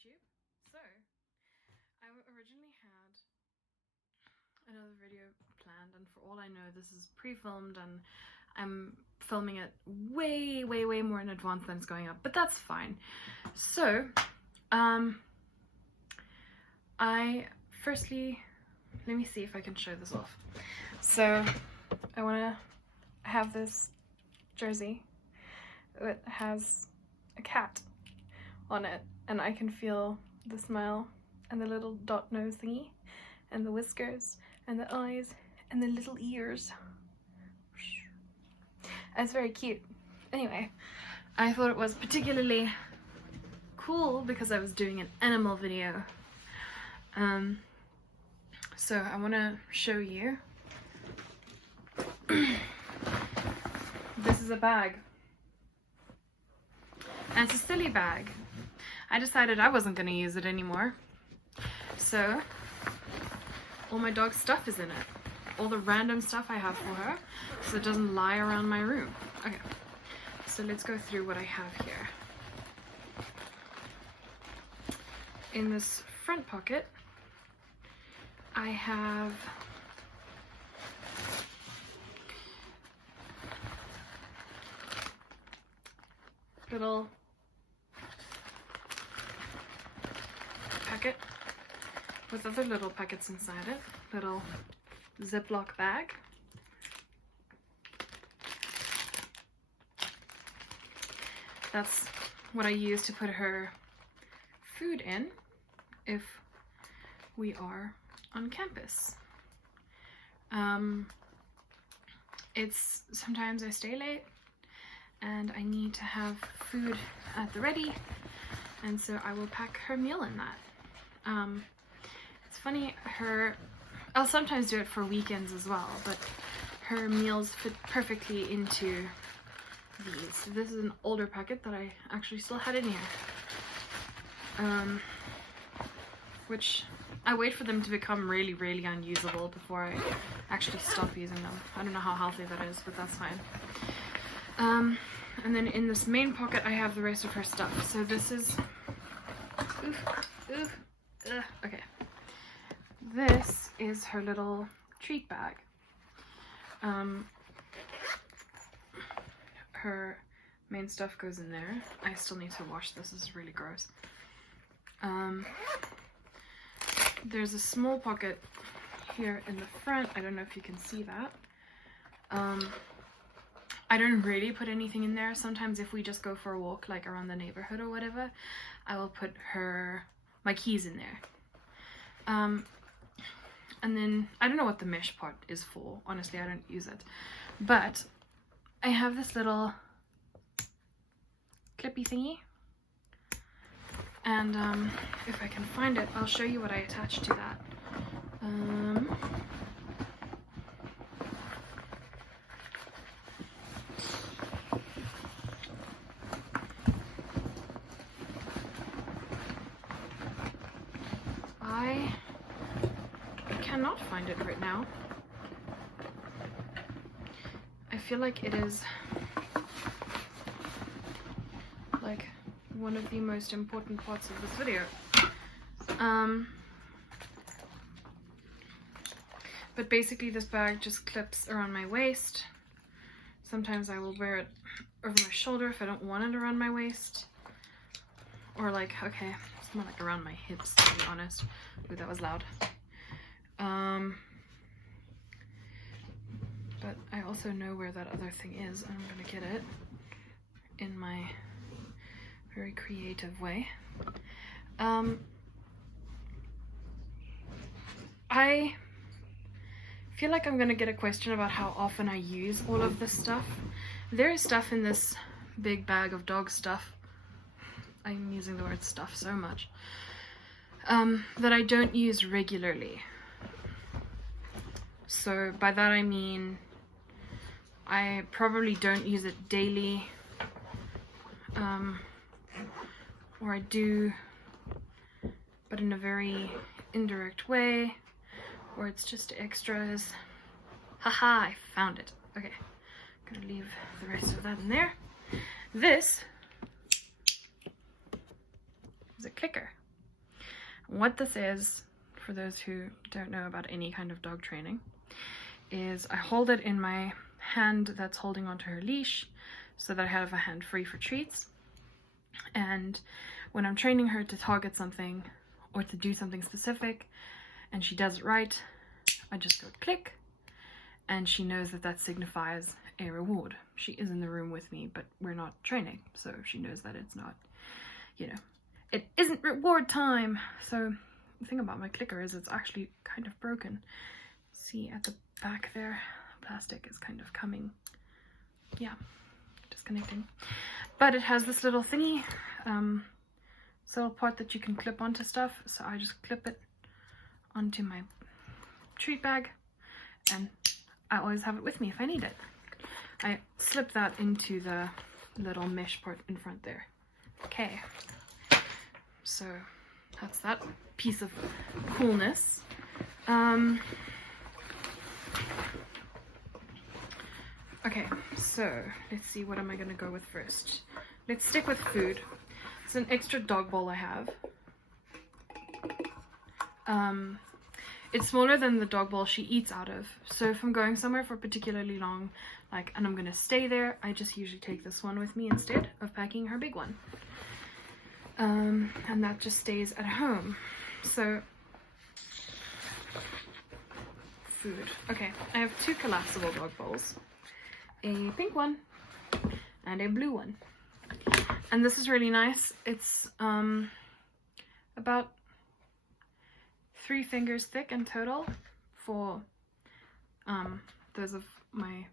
YouTube. So, I originally had another video planned, and for all I know this is pre-filmed and I'm filming it way more in advance than it's going up, but that's fine. So, let me see if I can show this off. So, I want to have this jersey that has a cat on it, and I can feel the smile and the little dot nose thingy and the whiskers and the eyes and the little ears. It's very cute. Anyway, I thought it was particularly cool because I was doing an animal video. So I want to show you. This is a bag. And it's a silly bag. I decided I wasn't going to use it anymore. So, all my dog's stuff is in it. All the random stuff I have for her, so it doesn't lie around my room. Okay, so let's go through what I have here. In this front pocket, I have little packet with other little packets inside it, little Ziploc bag. That's what I use to put her food in if we are on campus. It's sometimes I stay late and I need to have food at the ready, and so I will pack her meal in that. It's funny, I'll sometimes do it for weekends as well, but her meals fit perfectly into these. This is an older packet that I actually still had in here, which I wait for them to become really unusable before I actually stop using them. I don't know how healthy that is, but that's fine. And then in this main pocket I have the rest of her stuff. So this is, okay. This is her little treat bag. Her main stuff goes in there. I still need to wash this. This is really gross. There's a small pocket here in the front. I don't know if you can see that. I don't really put anything in there. Sometimes if we just go for a walk, like around the neighborhood or whatever, I will put my keys in there. And then, I don't know what the mesh part is for. Honestly, I don't use it. But I have this little clippy thingy. And if I can find it, I'll show you what I attached to that. I cannot find it right now. I feel like it is like one of the most important parts of this video. But basically this bag just clips around my waist. Sometimes I will wear it over my shoulder if I don't want it around my waist. Or like, okay, it's more like around my hips, to be honest. Ooh, that was loud. But I also know where that other thing is, and I'm gonna get it in my very creative way. I feel like I'm gonna get a question about how often I use all of this stuff. There is stuff in this big bag of dog stuff. I'm using the word stuff so much. That I don't use regularly. So by that I mean I probably don't use it daily, or I do, but in a very indirect way, or it's just extras. Haha, I found it. Okay, I'm gonna leave the rest of that in there. This is a clicker. What this is, for those who don't know about any kind of dog training, is I hold it in my hand that's holding onto her leash so that I have a hand free for treats. And when I'm training her to target something or to do something specific and she does it right, I just go click, and she knows that that signifies a reward. She is in the room with me, but we're not training, so she knows that it's not, you know, it isn't reward time. So the thing about my clicker is it's actually kind of broken. See at the back there, plastic is kind of coming, yeah, disconnecting. But it has this little thingy, this little part that you can clip onto stuff, so I just clip it onto my treat bag, and I always have it with me if I need it. I slip that into the little mesh part in front there. Okay, so that's that piece of coolness. Okay, so let's see, what am I gonna go with first? Let's stick with food. It's an extra dog bowl I have. It's smaller than the dog bowl she eats out of, so if I'm going somewhere for particularly long, like, and I'm gonna stay there, I just usually take this one with me instead of packing her big one. And that just stays at home. So, food. Okay, I have two collapsible dog bowls. A pink one and a blue one. And this is really nice. It's about 3 fingers thick in total for those of my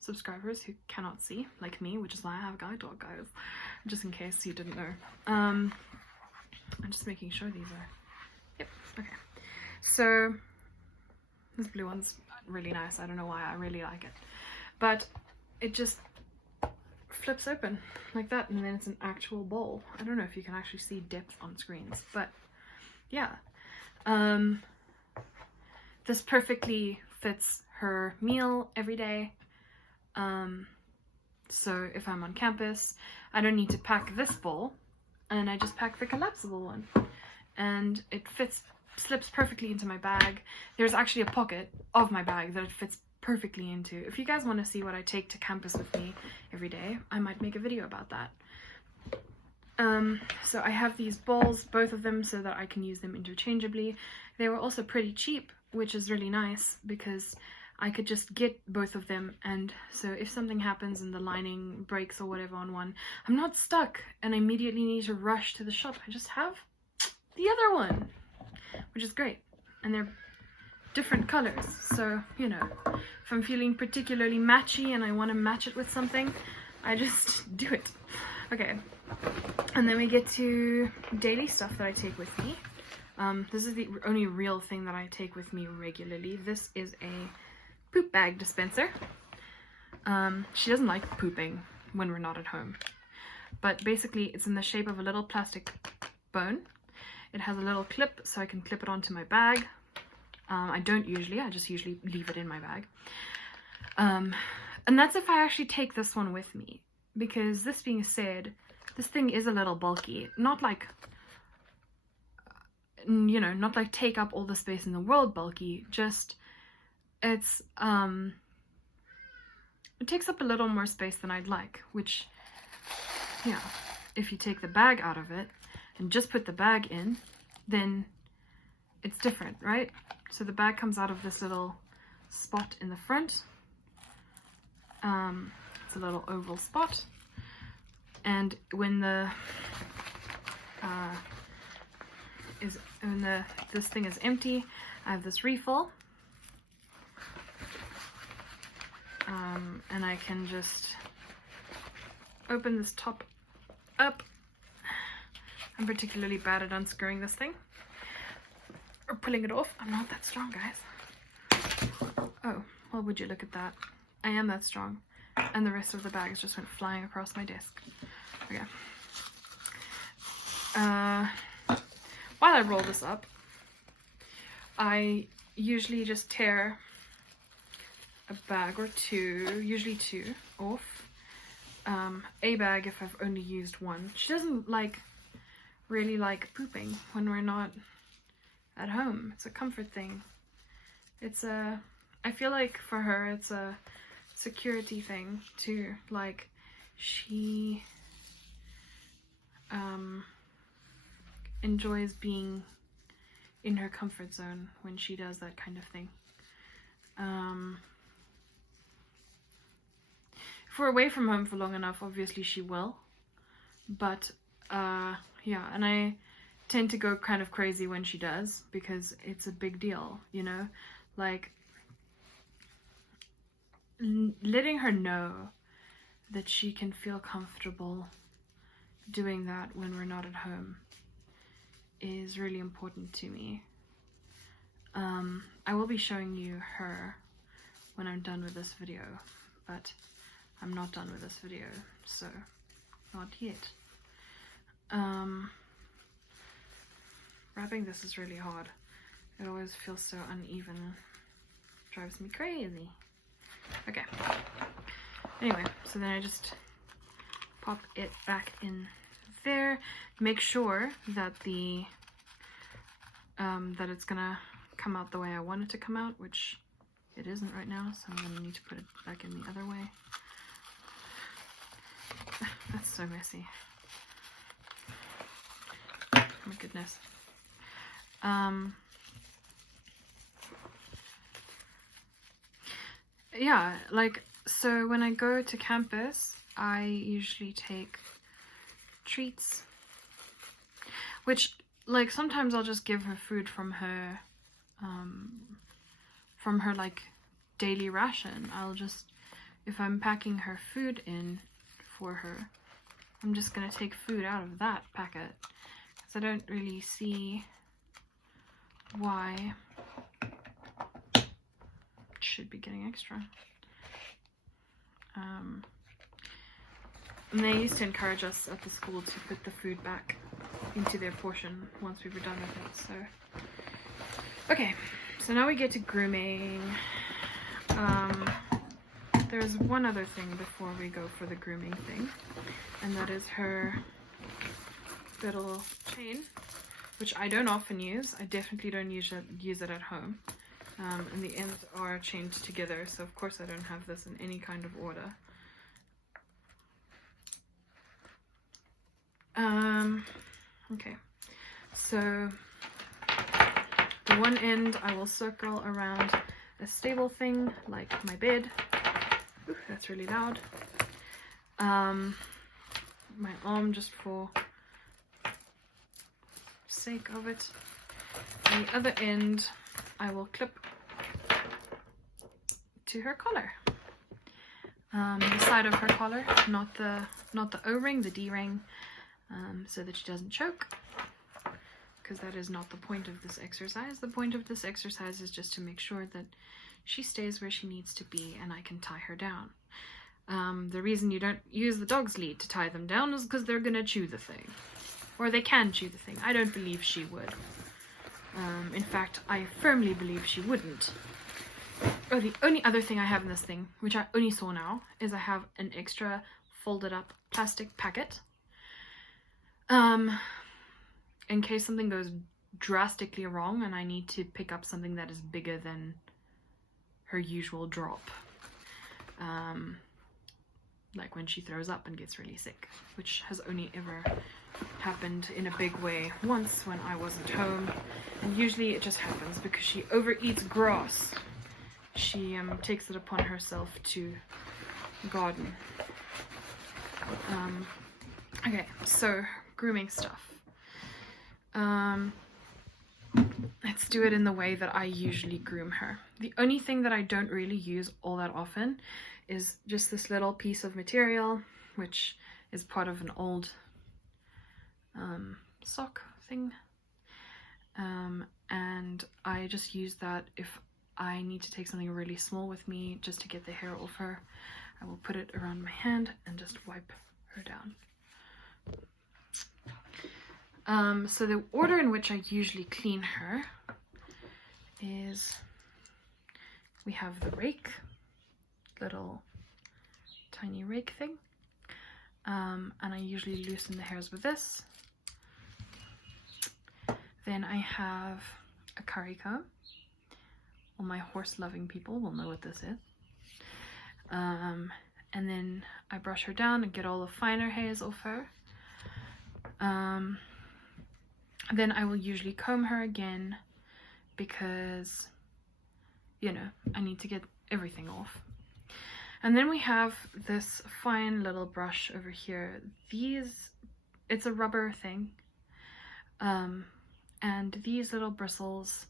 subscribers who cannot see, like me, which is why I have a guide dog, guys, just in case you didn't know. I'm just making sure these are, yep, okay. So this blue one's really nice. I don't know why, I really like it, but it just flips open like that, and then it's an actual bowl. I don't know if you can actually see depth on screens, but yeah. This perfectly fits her meal every day. So if I'm on campus, I don't need to pack this bowl, and I just pack the collapsible one, and it slips perfectly into my bag. There's actually a pocket of my bag that it fits perfectly into. If you guys want to see what I take to campus with me every day, I might make a video about that. So I have these bowls, both of them, so that I can use them interchangeably. They were also pretty cheap, which is really nice because I could just get both of them, and so if something happens and the lining breaks or whatever on one, I'm not stuck and I immediately need to rush to the shop. I just have the other one, which is great, and they're different colors, so, you know, if I'm feeling particularly matchy and I want to match it with something, I just do it. Okay, and then we get to daily stuff that I take with me. This is the only real thing that I take with me regularly. This is a poop bag dispenser. She doesn't like pooping when we're not at home, but basically it's in the shape of a little plastic bone. It has a little clip so I can clip it onto my bag. I don't usually, I just usually leave it in my bag. And that's if I actually take this one with me, because this being said, this thing is a little bulky. Not like, you know, not like take up all the space in the world bulky, just it's, it takes up a little more space than I'd like, which, yeah, if you take the bag out of it and just put the bag in, then it's different, right? So the bag comes out of this little spot in the front. It's a little oval spot, and when this thing is empty, I have this refill, and I can just open this top up. I'm particularly bad at unscrewing this thing or pulling it off. I'm not that strong, guys. Oh, well, would you look at that? I am that strong, and the rest of the bags just went flying across my desk. Okay. While I roll this up, I usually just tear a bag or two, usually two, off. A bag if I've only used one. She doesn't really like pooping when we're not at home. It's a comfort thing. I feel like for her it's a security thing too. Like, she enjoys being in her comfort zone when she does that kind of thing. If we're away from home for long enough, obviously she will. But yeah, and I tend to go kind of crazy when she does, because it's a big deal, you know? Like, letting her know that she can feel comfortable doing that when we're not at home is really important to me. I will be showing you her when I'm done with this video, but I'm not done with this video, so not yet. Wrapping this is really hard. It always feels so uneven. Drives me crazy. Okay. Anyway, so then I just pop it back in there. Make sure that that it's gonna come out the way I want it to come out, which it isn't right now, so I'm gonna need to put it back in the other way. That's so messy. Oh my goodness. Yeah, like, so when I go to campus, I usually take treats, which, like, sometimes I'll just give her food from her like daily ration. I'll just, if I'm packing her food in for her, I'm just gonna take food out of that packet, because I don't really see why it should be getting extra. And they used to encourage us at the school to put the food back into their portion once we were done with it, so. Okay, so now we get to grooming. There's one other thing before we go for the grooming thing, and that is her little chain, which I don't often use. I definitely don't use it at home. And the ends are chained together, so of course I don't have this in any kind of order. Okay, so the one end I will circle around a stable thing, like my bed. Ooh, that's really loud. My arm, just for sake of it. And the other end I will clip to her collar. The side of her collar, not the O-ring, the D-ring, so that she doesn't choke, because that is not the point of this exercise. The point of this exercise is just to make sure that she stays where she needs to be and I can tie her down. The reason you don't use the dog's lead to tie them down is because they're gonna chew the thing. Or they can chew the thing. I don't believe she would. In fact, I firmly believe she wouldn't. Oh, the only other thing I have in this thing, which I only saw now, is I have an extra folded up plastic packet. In case something goes drastically wrong and I need to pick up something that is bigger than her usual drop. Like when she throws up and gets really sick, which has only ever happened in a big way once when I wasn't home, and usually it just happens because she overeats grass. She takes it upon herself to garden. Okay, so grooming stuff. Let's do it in the way that I usually groom her. The only thing that I don't really use all that often is just this little piece of material, which is part of an old sock thing. And I just use that if I need to take something really small with me just to get the hair off her. I will put it around my hand and just wipe her down. So the order in which I usually clean her is, we have the rake, little tiny rake thing, and I usually loosen the hairs with this. Then I have a curry comb. All my horse-loving people will know what this is. And then I brush her down and get all the finer hairs off her. Then I will usually comb her again because, you know, I need to get everything off. And then we have this fine little brush over here. It's a rubber thing. And these little bristles,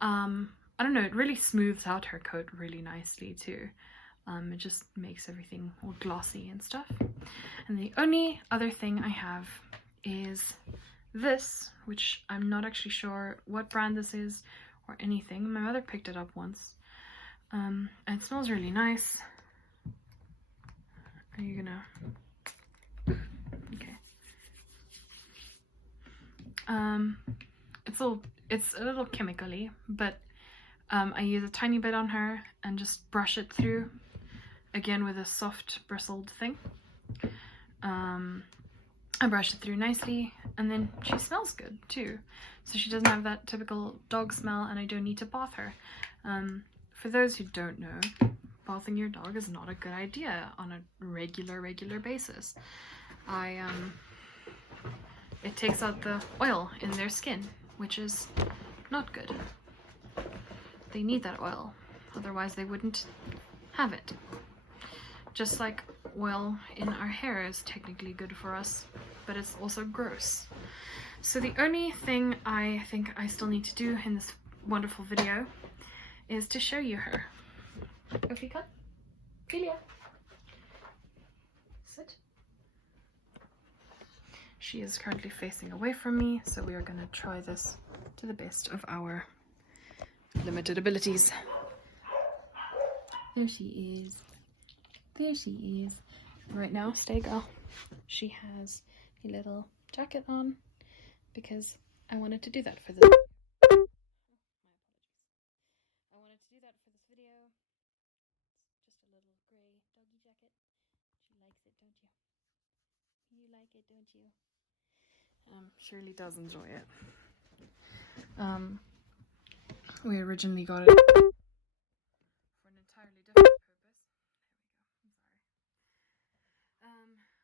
I don't know, it really smooths out her coat really nicely too. It just makes everything all glossy and stuff. And the only other thing I have is this, which I'm not actually sure what brand this is or anything. My mother picked it up once. And it smells really nice. Are you gonna... Okay. It's a little chemically, but I use a tiny bit on her and just brush it through, again with a soft bristled thing. I brush it through nicely, and then she smells good too. So she doesn't have that typical dog smell, and I don't need to bath her. For those who don't know, bathing your dog is not a good idea on a regular basis. It takes out the oil in their skin, which is not good. They need that oil, otherwise they wouldn't have it. Just like oil in our hair is technically good for us, but it's also gross. So the only thing I think I still need to do in this wonderful video is to show you her. Ophelia, come. Ophelia. Sit. She is currently facing away from me, so we are going to try this to the best of our limited abilities. There she is. There she is. Right now, stay girl. She has a little jacket on because I wanted to do that for this. I wanted to do that for this video. It's just a little gray doggy jacket. She likes it, don't you? You like it, don't you? Shirley does enjoy it. We originally got it for an entirely different purpose.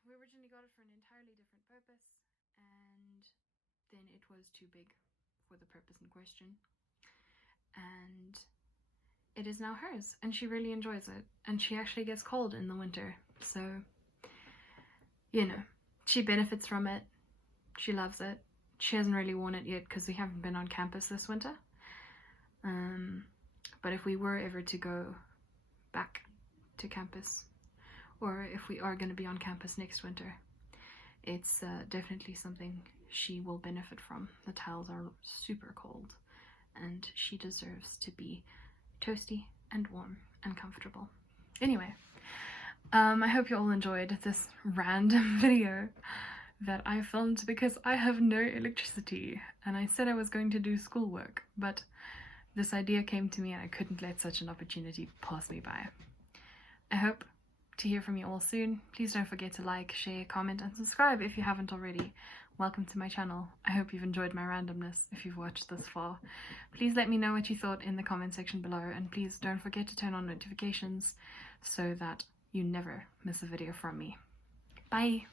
We originally got it for an entirely different purpose, and then it was too big for the purpose in question. And it is now hers, and she really enjoys it. And she actually gets cold in the winter, so, you know, she benefits from it. She loves it. She hasn't really worn it yet because we haven't been on campus this winter. But if we were ever to go back to campus, or if we are going to be on campus next winter, it's definitely something she will benefit from. The towels are super cold, and she deserves to be toasty and warm and comfortable. Anyway, I hope you all enjoyed this random video that I filmed because I have no electricity, and I said I was going to do schoolwork, but this idea came to me and I couldn't let such an opportunity pass me by. I hope to hear from you all soon. Please don't forget to like, share, comment, and subscribe if you haven't already. Welcome to my channel. I hope you've enjoyed my randomness if you've watched this far. Please let me know what you thought in the comment section below, and please don't forget to turn on notifications so that you never miss a video from me. Bye!